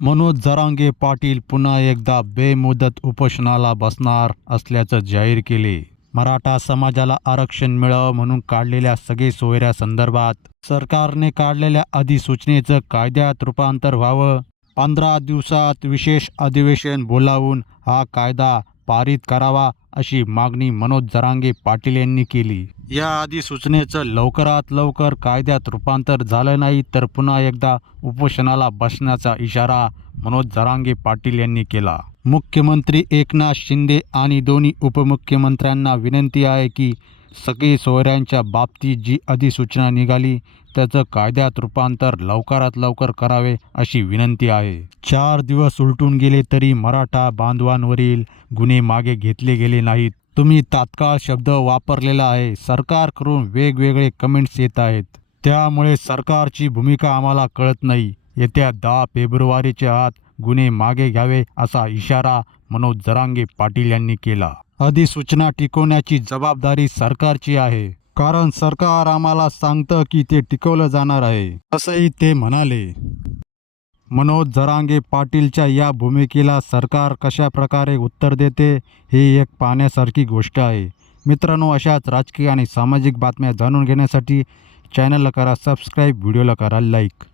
मनोज जरांगे पाटील पुन्हा एकदा बेमुदत उपोषणाला बसणार असल्याचं जाहीर केले. मराठा समाजाला आरक्षण मिळावं म्हणून काढलेल्या सगळे सोयऱ्या संदर्भात सरकारने काढलेल्या अधिसूचनेचं कायद्यात रूपांतर व्हावं. पंधरा दिवसात विशेष अधिवेशन बोलावून हा कायदा पारित करावा अशी मागणी मनोज जरांगे पाटील यांनी केली. या अधिसूचनेचं लवकरात लवकर कायद्यात रूपांतर झालं नाही तर पुन्हा एकदा उपोषणाला बसण्याचा इशारा मनोज जरांगे पाटील यांनी केला. मुख्यमंत्री एकनाथ शिंदे आणि दोन्ही उपमुख्यमंत्र्यांना विनंती आहे की सगळी सोयऱ्यांच्या बाबतीत जी अधिसूचना निघाली त्याचं कायद्यात रूपांतर लवकरात लवकर करावे अशी विनंती आहे. चार दिवस उलटून गेले तरी मराठा बांधवांवरील गुन्हे मागे घेतले गेले नाहीत. तुम्ही तात्काळ शब्द वापरलेला आहे. सरकारकडून वेगवेगळे कमेंट्स येत आहेत. त्यामुळे सरकारची भूमिका आम्हाला कळत नाही. येत्या दहा फेब्रुवारीच्या आत गुन्हे मागे घ्यावे असा इशारा मनोज जरांगे पाटील यांनी केला. अधिसूचना टिकवण्याची जबाबदारी सरकारची आहे. कारण सरकार आम्हाला सांगतं की ते टिकवलं जाणार आहे. असंही ते म्हणाले. मनोज जरांगे पाटीलच्या या भूमिकेला सरकार कशा प्रकारे उत्तर देते ही एक पाहण्यासारखी गोष्ट आहे. मित्रांनो अशाच राजकीय आणि सामाजिक बातम्या जाणून घेण्यासाठी चॅनलला करा सबस्क्राईब व्हिडिओला करा लाईक